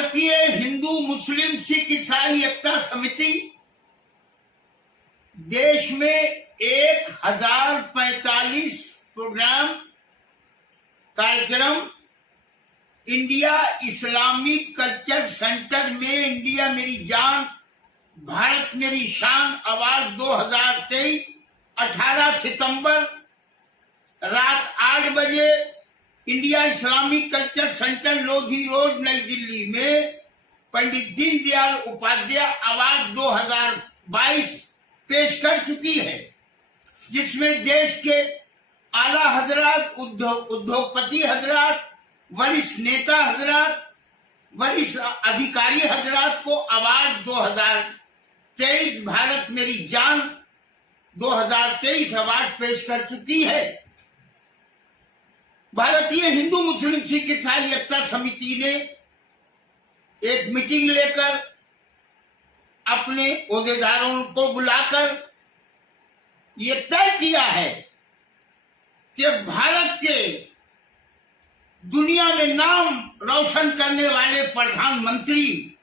भारतीय हिंदू मुस्लिम सिख ईसाई एकता समिति देश में 1045 प्रोग्राम कार्यक्रम इंडिया इस्लामिक कल्चर सेंटर में इंडिया मेरी जान भारत मेरी शान अवार्ड 2023 18 सितंबर रात 8 बजे India Islamic culture centre Lodhi road नई दिल्ली में पंडित दीनदयाल उपाध्याय अवार्ड 2022 पेश कर चुकी है, जिसमें देश के आला हजरात, उद्योगपति हजरात, वरिष्ठ नेता हजरात, वरिष्ठ अधिकारी हजरात को अवार्ड 2023 भारत मेरी जान 2023 अवार्ड पेश कर चुकी है। भारतीय हिंदू मुस्लिम सिख ईसाई एकता समिति ने एक मीटिंग लेकर अपने ओहदेदारों को बुलाकर ये तय किया है कि भारत के दुनिया में नाम रोशन करने वाले प्रधानमंत्री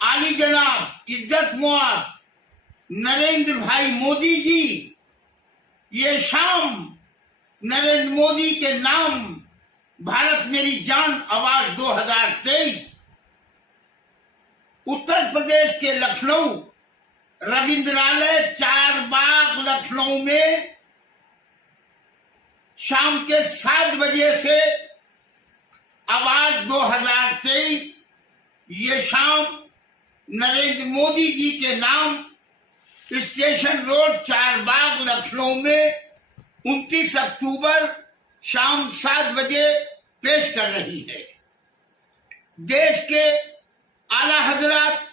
आली जनाब इज्जत मुआब नरेंद्र भाई मोदी जी ये शाम नरेंद्र मोदी के नाम भारत मेरी जान अवार्ड 2023 उत्तर प्रदेश के लखनऊ रविंद्रालय 4 बाग लखनऊ में शाम के 7 बजे से अवार्ड 2023 ये शाम नरेंद्र मोदी जी के नाम स्टेशन रोड 4 बाग लखनऊ में 29 अक्टूबर शाम 7 बजे पेश कर रही है। देश के आला हजरात,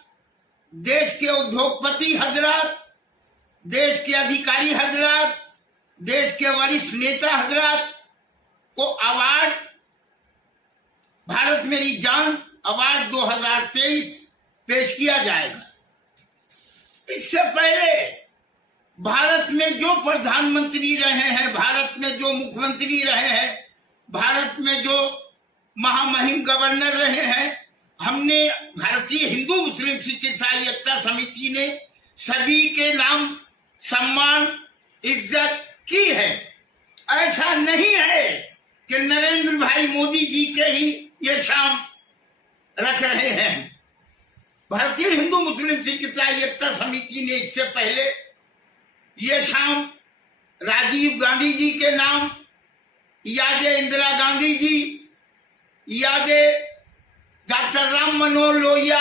देश के उद्योगपति हजरात, देश के अधिकारी हजरात, देश के वरिष्ठ नेता हजरात को अवार्ड भारत मेरी जान अवार्ड 2023 पेश किया जाएगा। इससे पहले भारत में जो प्रधानमंत्री रहे हैं, भारत में जो मुख्यमंत्री रहे हैं, भारत में जो महामहिम गवर्नर रहे हैं, हमने भारतीय हिंदू मुस्लिम सिख ईसाई एकता समिति ने सभी के नाम सम्मान इज्जत की है। ऐसा नहीं है कि नरेंद्र भाई मोदी जी के ही ये शाम रख रहे हैं। भारतीय हिंदू मुस्लिम सिख ईसाई एकता समिति ने इससे पहले ये शाम राजीव गांधी जी के नाम, यादे इंदिरा गांधी जी, यादे डॉक्टर राम मनोहर लोहिया,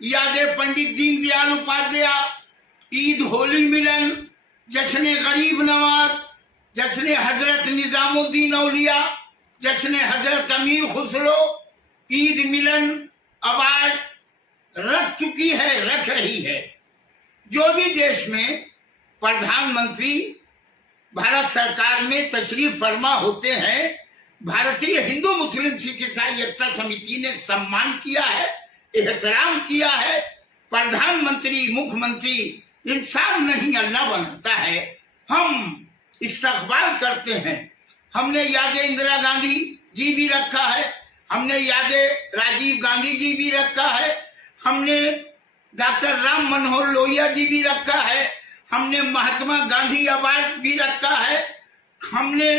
यादे पंडित दीनदयाल उपाध्याय, ईद होली मिलन, जश्न गरीब नवाज, जश्न हजरत निजामुद्दीन औलिया, जश्न हजरत अमीर खुसरो, ईद मिलन अवार्ड रख चुकी है, रख रही है। जो भी देश में प्रधानमंत्री भारत सरकार में तशरीफ फरमा होते हैं, भारतीय हिंदू मुस्लिम सिख ईसाई एकता समिति ने सम्मान किया है, एहतराम किया है। प्रधानमंत्री मुख्यमंत्री इंसान नहीं अल्लाह बनाता है, हम इस्तकबाल करते हैं। हमने यादे इंदिरा गांधी जी भी रखा है, हमने यादे राजीव गांधी जी भी रखा है, हमने डॉक्टर राम मनोहर लोहिया जी भी रखा है, हमने महात्मा गांधी अवार्ड भी रखा है, हमने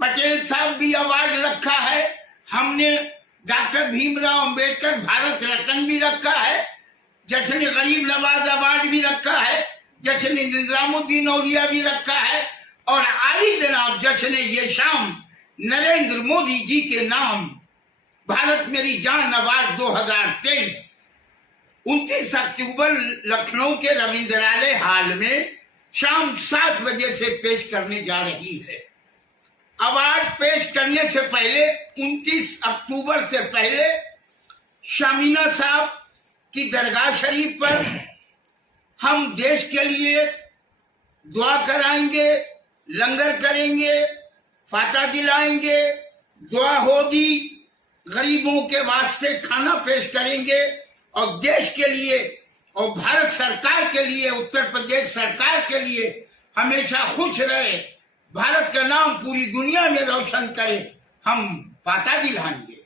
पटेल साहब भी अवार्ड रखा है, हमने डॉक्टर भीमराव अंबेडकर भारत रत्न भी रखा है, जश्न गरीब नवाज अवार्ड भी रखा है, जश्न निजामुद्दीन औलिया भी रखा है, और आली जनाब जश्न ये शाम नरेंद्र मोदी जी के नाम भारत मेरी जान अवार्ड 2023 29 अक्टूबर लखनऊ के रविंद्रालय हाल में शाम 7 बजे से पेश करने जा रही है। अवार्ड पेश करने से पहले 29 अक्टूबर से पहले शामीना साहब की दरगाह शरीफ पर हम देश के लिए दुआ कराएंगे, लंगर करेंगे, फाता दिलाएंगे, दुआ होगी, गरीबों के वास्ते खाना पेश करेंगे और देश के लिए और भारत सरकार के लिए, उत्तर प्रदेश सरकार के लिए हमेशा खुश रहे, भारत का नाम पूरी दुनिया में रोशन करे। हम फाता दिलाएंगे,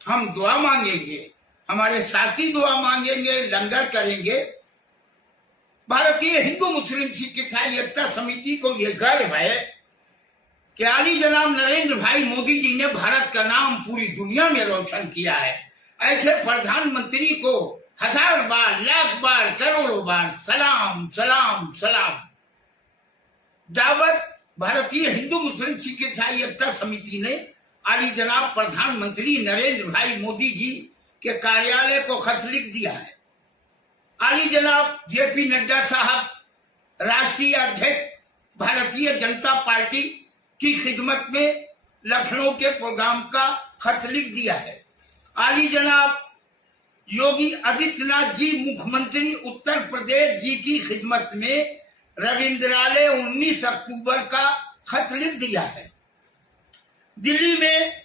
हम दुआ मांगेंगे, हमारे साथी दुआ मांगेंगे, लंगर करेंगे। भारतीय हिंदू मुस्लिम सिख ईसाई एकता समिति को यह गर्व है कि आली जनाब नरेंद्र भाई मोदी जी ने भारत का नाम पूरी दुनिया में रोशन किया है। ऐसे प्रधानमंत्री को 1000 बार, लाख बार, करोड़ों बार सलाम सलाम सलाम। दावत भारतीय हिंदू मुस्लिम सिख ईसाई एकता समिति ने आली जनाब प्रधानमंत्री नरेंद्र भाई मोदी जी के कार्यालय को खत लिख दिया है। आली जनाब जेपी नड्डा साहब, राष्ट्रीय अध्यक्ष भारतीय जनता पार्टी की खिदमत में लखनऊ के प्रोग्राम का खत लिख दिया है। आली जनाब योगी आदित्यनाथ जी मुख्यमंत्री उत्तर प्रदेश जी की खिदमत में रविंद्रालय 19 अक्टूबर का खत लिख दिया है। दिल्ली में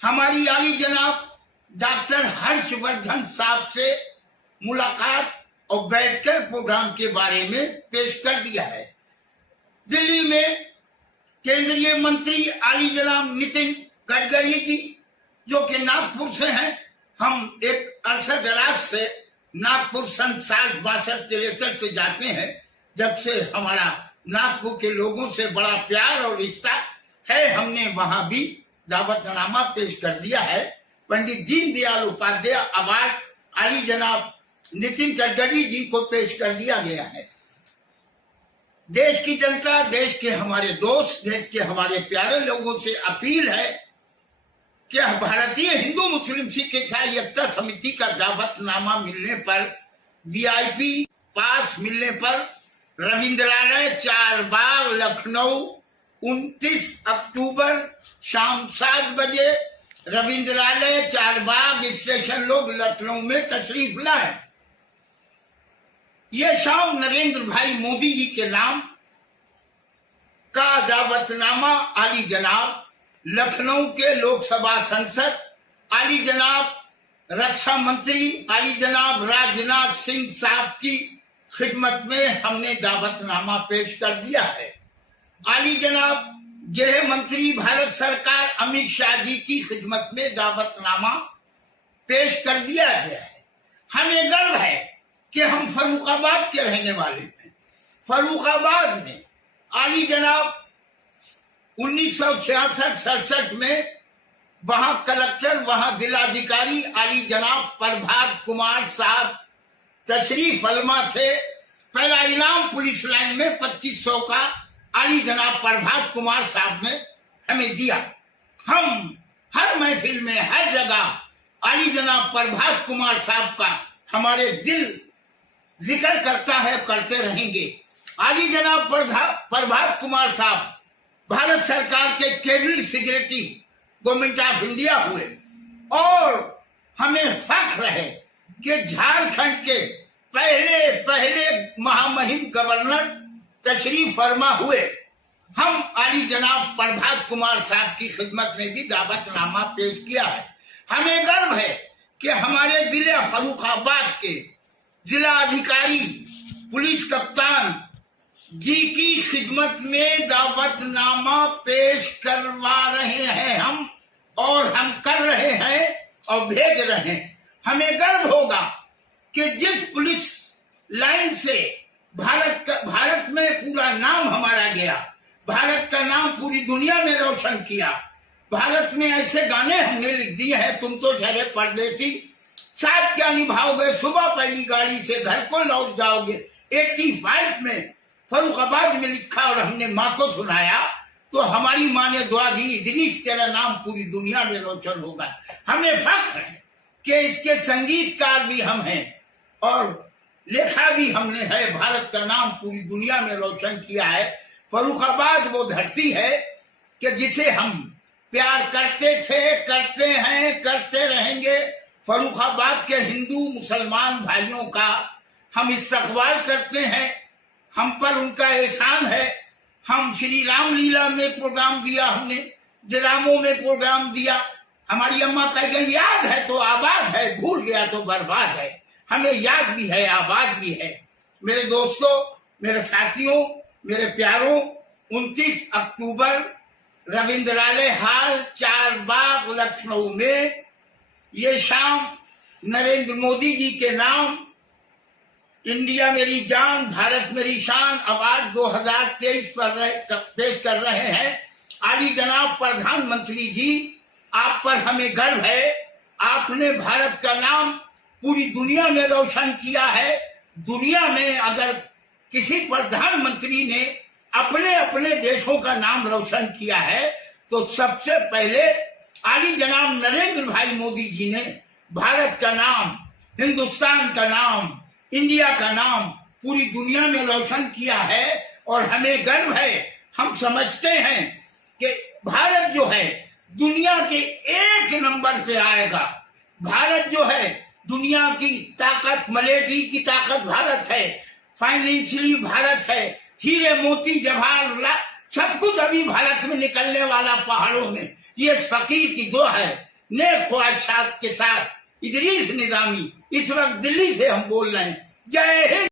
हमारी आली जनाब डॉक्टर हर्षवर्धन साहब से मुलाकात और बैठकर प्रोग्राम के बारे में पेश कर दिया है। दिल्ली में केंद्रीय मंत्री आली जनाब नितिन गडकरी जी, जो कि नागपुर से हैं, हम एक अरसा दराज से नागपुर सन 62-63 से जाते हैं। जब से हमारा नागपुर के लोगों से बड़ा प्यार और रिश्ता है, हमने वहां भी दावतनामा पेश कर दिया है। पंडित दीनदयाल उपाध्याय अवार्ड आली जनाब नितिन गडकरी जी को पेश कर दिया गया है। देश की जनता, देश के हमारे दोस्त, देश के हमारे प्यारे लोगों से अपील है कि भारतीय हिंदू मुस्लिम सिख ईसाई एकता समिति का दावतनामा मिलने पर, वीआईपी पास मिलने पर रविंद्रालय 4 बाग लखनऊ 29 अक्टूबर शाम 7 बजे रविंद्रालय 4 बाग स्टेशन लोग लखनऊ में तशरीफ लाए। ये शाम नरेंद्र भाई मोदी जी के नाम का दावतनामा आली जनाब लखनऊ के लोकसभा सांसद, आली जनाब रक्षा मंत्री, आली जनाब राजनाथ सिंह साहब की खिदमत में हमने दावतनामा पेश कर दिया है। आली जनाब गृह मंत्री भारत सरकार अमित शाह जी की खिदमत में दावतनामा पेश कर दिया गया है। हमें गर्व है कि हम फर्रुखाबाद के रहने वाले हैं। फर्रुखाबाद में आली जनाब 1966-67 में वहां कलेक्टर, वहां जिलाधिकारी आली जनाब प्रभात कुमार साहब तशरीफ फरमा थे। पहला इनाम पुलिस लाइन में 2500 का आली जनाब प्रभात कुमार साहब ने हमें दिया। हम हर महफिल में, हर जगह आली जनाब प्रभात कुमार साहब का हमारे दिल जिक्र करता है, करते रहेंगे। आली जनाब प्रभात कुमार साहब भारत सरकार के cabinet secretary government of India हुए और हमें फख्र है कि झारखंड के पहले महामहिम गवर्नर तशरीफ फरमा हुए। हम आली जनाब प्रभात कुमार साहब की खिदमत में भी दावतनामा पेश किया है। हमें गर्व है कि हमारे जिले फर्रुखाबाद के जिला अधिकारी, पुलिस कप्तान जी की खिदमत में दावतनामा पेश करवा रहे हैं हम, और हम कर रहे हैं और भेज रहे हैं। हमें गर्व होगा कि जिस पुलिस लाइन से भारत में पूरा नाम हमारा गया, भारत का नाम पूरी दुनिया में रोशन किया। भारत में ऐसे गाने हमने लिख दिए हैं, तुम तो ठहरे परदेसी, साथ क्या निभाओगे, सुबह पहली गाड़ी से घर को लौट जाओगे। 85 में फर्रुखाबाद में लिखा और हमने माँ को सुनाया, तो हमारी माँ ने दुआ दी, इदरीस तेरा नाम पूरी दुनिया में रोशन होगा। हमें फख्र है कि इसके संगीतकार भी हम हैं और लेखा भी हमने है। भारत का नाम पूरी दुनिया में रोशन किया है। फर्रुखाबाद वो धरती है कि जिसे हम प्यार करते थे, करते हैं, करते रहेंगे। फर्रुखाबाद के हिंदू मुसलमान भाइयों का हम इस्तकबाल करते हैं, हम पर उनका एहसान है। हम श्री राम लीला में प्रोग्राम दिया, हमने ड्रामों में प्रोग्राम दिया। हमारी अम्मा कहेंगे याद है तो आबाद है, भूल गया तो बर्बाद है। हमें याद भी है, आबाद भी है। मेरे दोस्तों, मेरे साथियों, मेरे प्यारों, 29 अक्टूबर रविंद्रालय हाल 4 बाग लखनऊ में ये शाम नरेंद्र मोदी जी के नाम इंडिया मेरी जान भारत मेरी शान अवार्ड 2023 पर पेश कर रहे हैं। आली जनाब प्रधानमंत्री जी, आप पर हमें गर्व है। आपने भारत का नाम पूरी दुनिया में रोशन किया है। दुनिया में अगर किसी प्रधानमंत्री ने अपने अपने देशों का नाम रोशन किया है तो सबसे पहले आली जनाब नरेंद्र भाई मोदी जी ने भारत का नाम, हिंदुस्तान का नाम, इंडिया का नाम पूरी दुनिया में रोशन किया है और हमें गर्व है। हम समझते हैं कि भारत जो है दुनिया के 1 नंबर पे आएगा। भारत जो है दुनिया की ताकत, मिलिट्री की ताकत भारत है, फाइनेंशियली भारत है, हीरे मोती जवाहर सब कुछ अभी भारत में निकलने वाला पहाड़ों में। ये फकीर की दुआ है। नेक ख्वाहिशात के साथ इदरीस निजामी इस वक्त दिल्ली से हम बोल रहे हैं। जय हिंद।